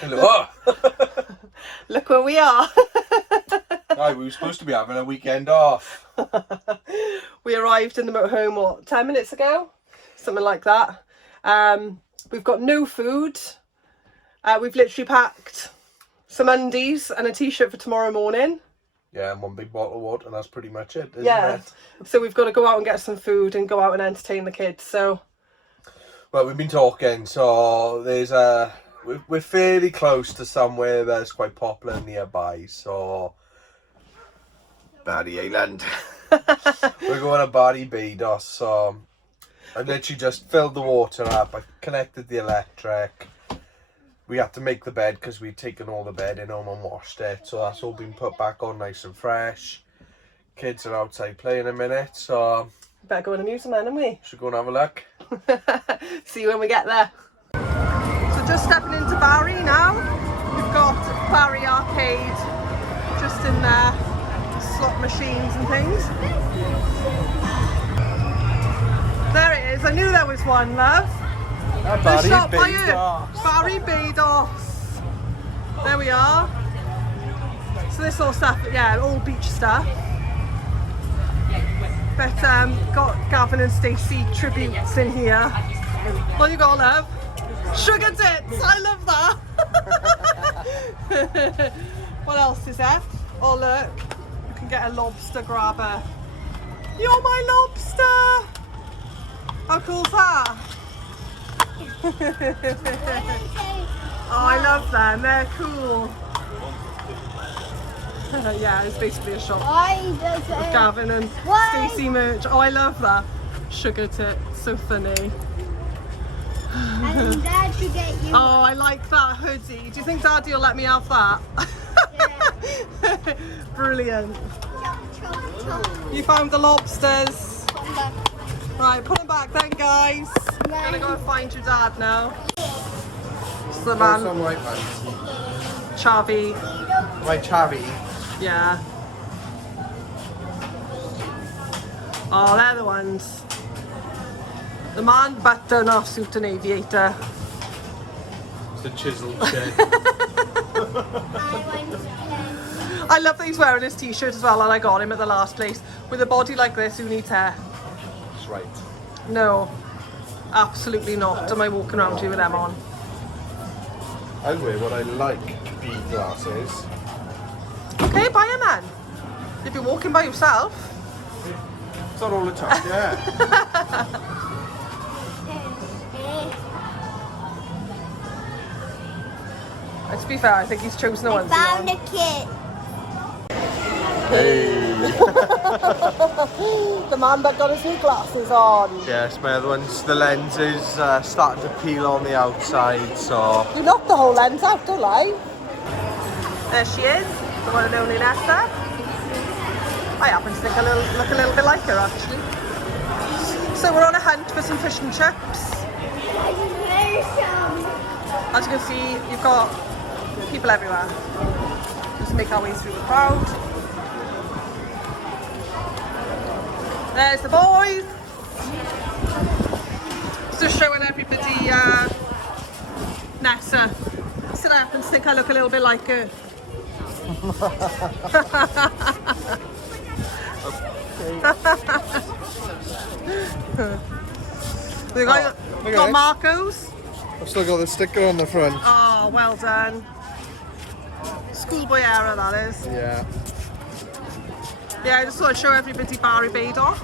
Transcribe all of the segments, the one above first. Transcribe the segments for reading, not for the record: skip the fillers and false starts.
Hello. Look where we are. Right, we were supposed to be having a weekend off. We arrived in the motorhome, what, 10 minutes ago? Something like that. We've got no food. We've literally packed some undies and a t-shirt for tomorrow morning. Yeah, and one big bottle of water, and that's pretty much it, isn't it? So we've got to go out and get some food and go out and entertain the kids, so... Well, we've been talking, so there's we're fairly close to somewhere that's quite popular nearby, so... Barry Island. We're going to Barrybados, so... I literally just filled the water up, I connected the electric. We had to make the bed because we'd taken all the bedding home and washed it, so that's all been put back on nice and fresh. Kids are outside playing in a minute, so... Better go and amuse them then, haven't we? Should we go and have a look? See you when we get there. So just stepping into Barry now. We've got Barry Arcade just in there. Slot machines and things. There it is. I knew there was one, love. Barrybados. There we are. So this all stuff, yeah, all beach stuff. But got Gavin and Stacey tributes in here. What you got, love? Sugar tits. I love that. What else is there? Oh look, you can get a lobster grabber. You're my lobster. How cool's that? Oh, I love them. They're cool. Yeah, it's basically a shop with Gavin and Stacey merch. Oh, I love that. Sugar tit, so funny. And Dad should get you. Oh, I like that hoodie. Do you think Daddy will let me have that? Yeah. Brilliant. You found the lobsters. Right, put them back then, guys. I'm gonna go and find your dad now. It's the man. Some white ones. Chavi. My Chavi. Yeah. Oh, they're the ones. The man button off suit and aviator. It's a chiseled shed. I love that he's wearing his t-shirt as well, and I got him at the last place. With a body like this, who needs hair? That's right. No. Absolutely not. Am I walking around here with them on? I wear what I like, bead glasses. Okay, buy him then. If you're walking by yourself. It's not all the time, yeah. To be fair, I think he's chosen the ones. Found a kid. Hey. The man that got his new glasses on. Yes, my other one's the lens is starting to peel on the outside, so... You knocked the whole lens out, don't lie. There she is, the one and only Nessa. I happen to think I look a little bit like her, actually. So we're on a hunt for some fish and chips. As you can see, you've got people everywhere. Just make our way through the crowd. There's the boys. Just showing everybody Nessa. So I happen to think I look a little bit like her. We got Marco's. I've still got the sticker on the front. Oh, well done. Schoolboy era, that is. Yeah. Yeah, I just thought I'd show everybody Barrybados.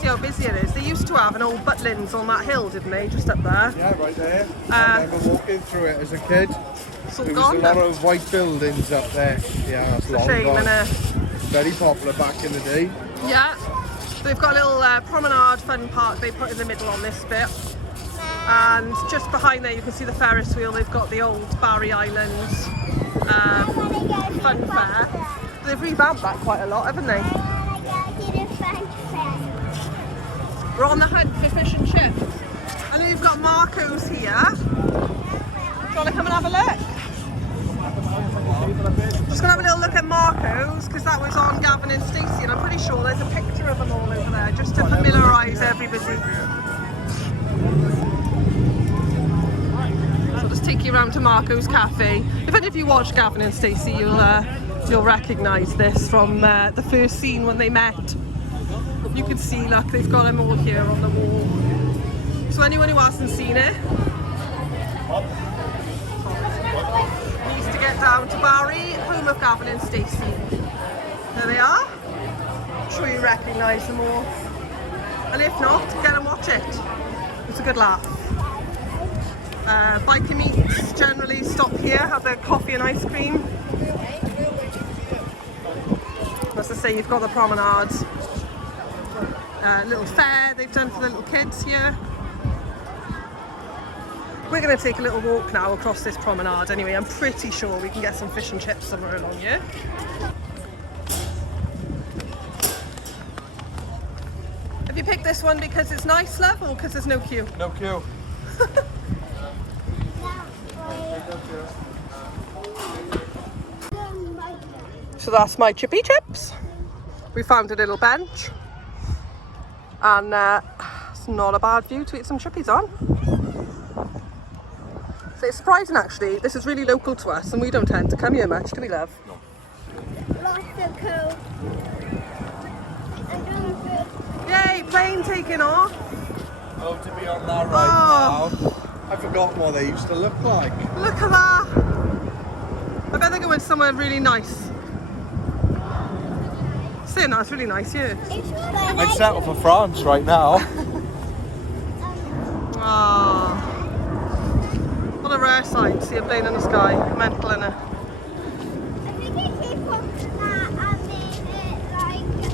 See how busy it is. They used to have an old Butlins on that hill, didn't they? Just up there. Yeah, right there. I remember walking through it as a kid. It's all There gone. was a lot of white buildings up there. Yeah, that's It's a long shame, gone. innit? Very popular back in the day. Yeah. They've got a little promenade fun park they put in the middle on this bit. And just behind there you can see the Ferris wheel. They've got the old Barry Island fun fair. They've revamped that quite a lot, haven't they? We're on the hunt for fish and chips. I know you've got Marco's here. Do you want to come and have a look? Just going to have a little look at Marco's because that was on Gavin and Stacey, and I'm pretty sure there's a picture of them all over there just to familiarise everybody. So just take take you around to Marco's Cafe. If any of you watch Gavin and Stacey, you'll recognise this from the first scene when they met. You can see, look, they've got them all here on the wall. So anyone who hasn't seen it needs to get down to Barry, home of Gavin and Stacey. There they are. I'm sure you recognise them all. And if not, get and watch it. It's a good laugh. Biker meets generally stop here, have their coffee and ice cream. As I say, you've got the promenade. Little fair they've done for the little kids here. We're going to take a little walk now across this promenade anyway. I'm pretty sure we can get some fish and chips somewhere along here. Have you picked this one because it's nice, love, or because there's no queue? No queue. So that's my chippy chips. We found a little bench. And it's not a bad view to eat some chippies on. So it's surprising actually, this is really local to us and we don't tend to come here much, do we, love? No. Lots of cool. Yay, plane taking off. Oh, to be on that right now. I've forgotten what they used to look like. Look at that. I bet they're going somewhere really nice. Saying that's really nice here. I'd settle for France right now. Oh, what a rare sight to see a plane in the sky. Mental, innit? I think it came from like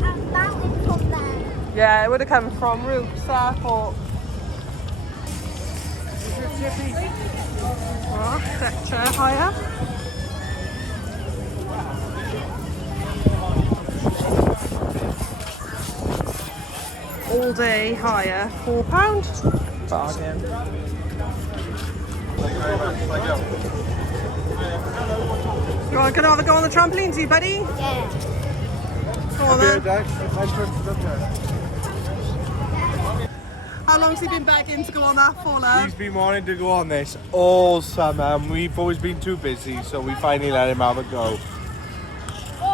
a mountain top there. Yeah, it would have come from Rucks Airport. Oh, deck chair hire. All day hire, £4. Bargain. You want to have a go on the trampolines, you buddy? Yeah. Go on then. How long's he been begging to go on that for, love? He's been wanting to go on this all summer and we've always been too busy, so we finally let him have a go.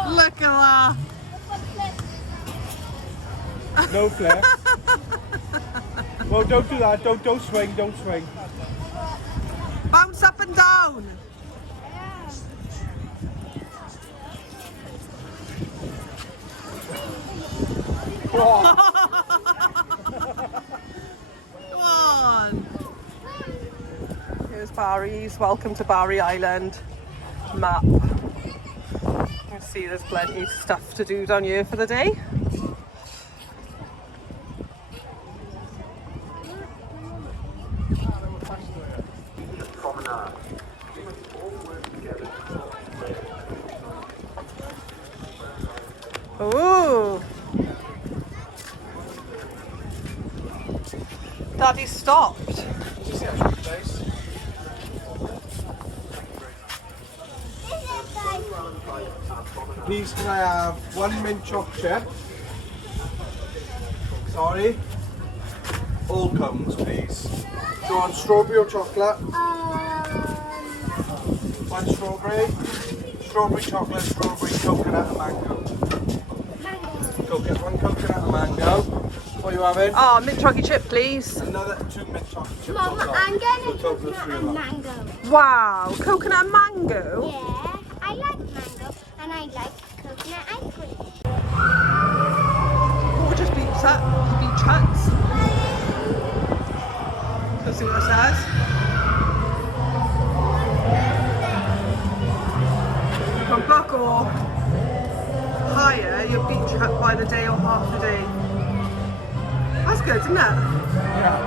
Look at that. No flip. Well, don't do that. Don't swing. Don't swing. Bounce up and down. Whoa. Come on. Here's Barry's. Welcome to Barry Island. Map. You can see there's plenty of stuff to do down here for the day. Ooh. Daddy stopped. Please, can I have one mint choc chip? Sorry. All cones, please. Do you want strawberry or chocolate? One strawberry. Strawberry chocolate, strawberry coconut and mango. One coconut and mango. What are you having? Oh, mint chocolate chip, please. Another 2 mint chocolate chips. Mom, on top. I'm getting So total of coconut 3 and of them. mango. Wow, coconut and mango. Yeah, I like mango and I like coconut ice cream. Or just beach huts. Let's see what it says. You can book or hire your beach hut by the day or half the day. That's good, isn't it? Yeah.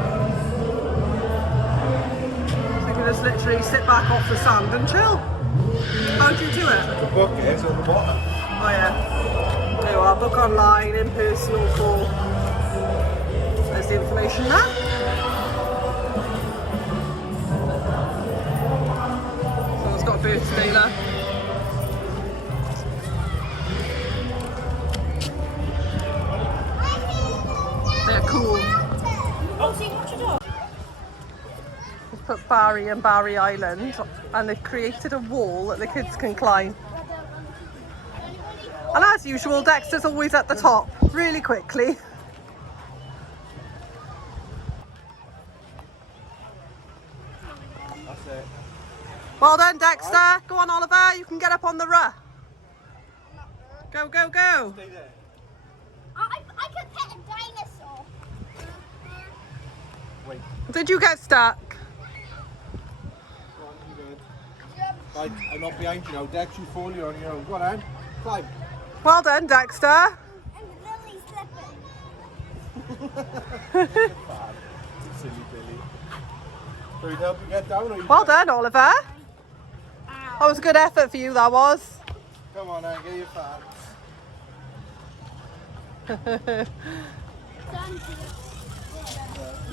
So you can just literally sit back off the sand and chill. How do you do it? The book is at the bottom. Oh yeah. There you are, book online, in person or call. There's the information there. Someone's got a birthday there. They're cool. put Barry and Barry Island, and they've created a wall that the kids can climb. And as usual, Dexter's always at the top, really quickly. That's it. Well done, Dexter. Go on, Oliver. You can get up on the roof. Go, go, go. Stay there. I could pet a dinosaur. Wait. Did you get stuck? Go on, you good. Right, I'm not behind you now. Dex, you fall, you're on your own. Go on, Anne. Climb. Well done, Dexter. And Lily's slipping. Silly Billy. So he'd help you get down, or you Well done, Oliver. That was a good effort for you, that was. Come on, Anne, get your fan. You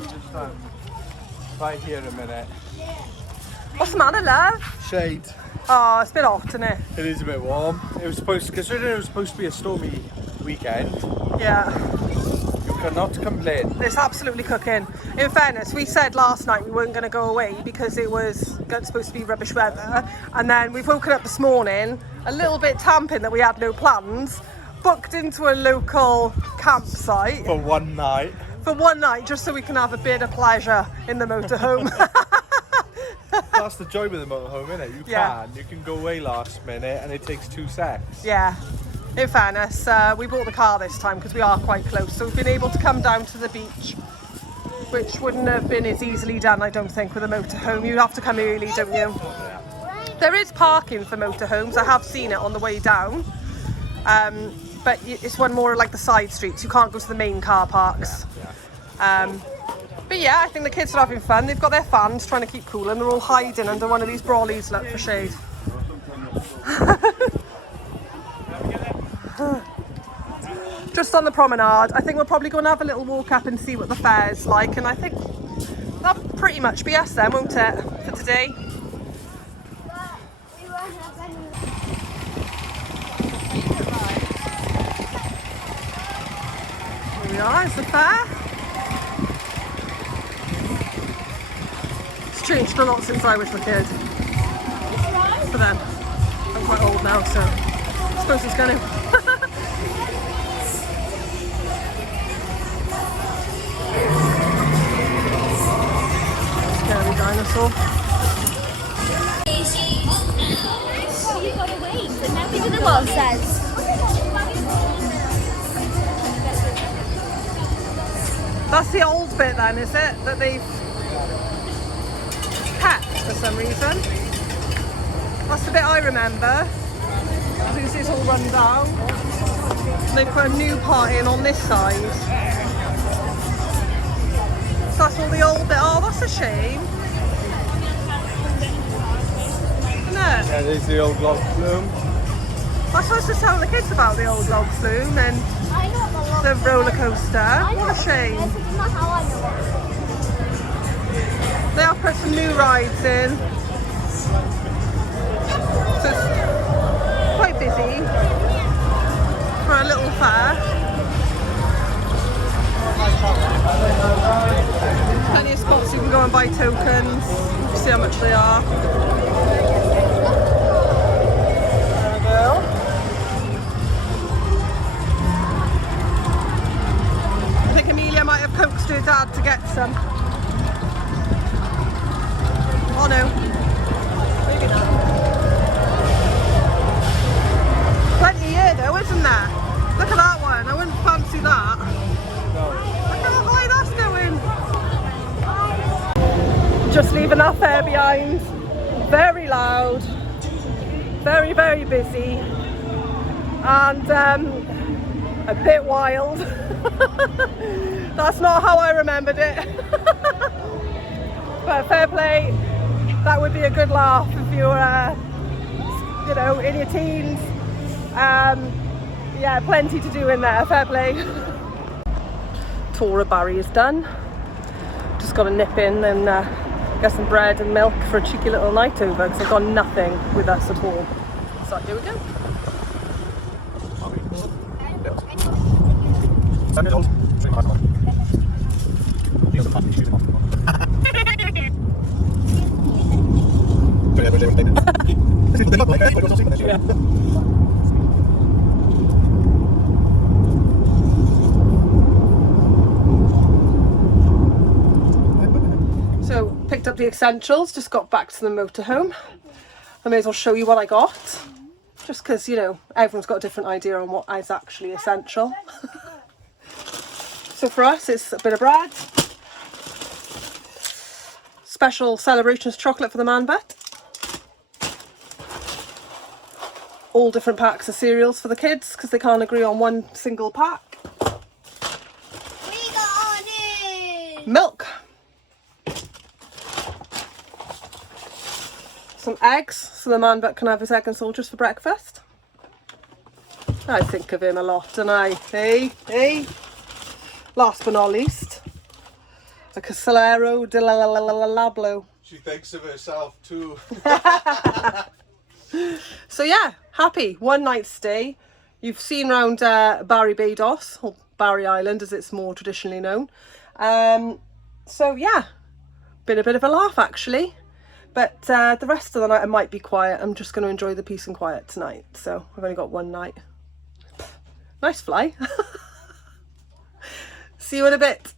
just stand right here a minute. What's the matter, love? Shade. Oh, it's a bit hot, isn't it? It is a bit warm. It was supposed to, considering it was supposed to be a stormy weekend, Yeah, you cannot complain. it's absolutely cooking. In fairness, we said last night we weren't going to go away because it was supposed to be rubbish weather. And then we've woken up this morning, a little bit tamping that we had no plans, booked into a local campsite For one night. for one night just so we can have a bit of pleasure in the motorhome. That's the joy with the motorhome, isn't it? You can go away last minute and it takes 2 secs. Yeah, in fairness, we bought the car this time because we are quite close, so we've been able to come down to the beach, which wouldn't have been as easily done, I don't think, with a motorhome. You have to come early, don't you? There is parking for motorhomes. I have seen it on the way down, but it's one more like the side streets. You can't go to the main car parks. But yeah, I think the kids are having fun. They've got their fans trying to keep cool, and they're all hiding under one of these brollies, look, for shade. Just on the promenade. I think we'll probably go and have a little walk up and see what the fair's like, and I think that'll pretty much be us then, won't it, for today? We won't have any. Here we are, it's the fair. It's changed a lot since I was a kid. But then, I'm quite old now, so I suppose it's going to. Scary dinosaur. You gotta wait, but nothing to the wall says. That's the old bit then, is it? That they've kept for some reason. That's the bit I remember. This is all run down. They put a new part in on this side. So that's all the old bit. Oh, that's a shame. Isn't it? Yeah, there's the old log flume. I was supposed to tell the kids about the old log flume and I know the roller coaster. What a shame. This is not how I know it. They have put some new rides in. So it's quite busy for a little fair. Plenty of spots you can go and buy tokens. See how much they are. There we go. I think Amelia might have coaxed her dad to get some. Oh no, maybe not. Plenty here though, isn't there? Look at that one, I wouldn't fancy that. Look how high that's going. Just leaving our fair behind. Very loud, very, very busy, and a bit wild. That's not how I remembered it. But fair play, that would be a good laugh if you were, you know, in your teens. Yeah, plenty to do in there, fair play. Tour of Barry is done. Just got to nip in and get some bread and milk for a cheeky little night over because I've got nothing with us at all. So here we go. So, picked up the essentials, just got back to the motorhome. I may as well show you what I got. Just because, you know, everyone's got a different idea on what is actually essential. So for us, it's a bit of bread. Special celebrations chocolate for the man bet. All different packs of cereals for the kids because they can't agree on one single pack. We got it. Milk. Some eggs so the man bet can have his egg and soldiers for breakfast. I think of him a lot, don't I? Hey. Last but not least, a Casolero de la Lablo. She thinks of herself too. So yeah, happy. One night stay. You've seen round Barrybados, or Barry Island as it's more traditionally known. So yeah, been a bit of a laugh actually. But the rest of the night I might be quiet. I'm just going to enjoy the peace and quiet tonight. So I've only got one night. Nice fly. See you in a bit.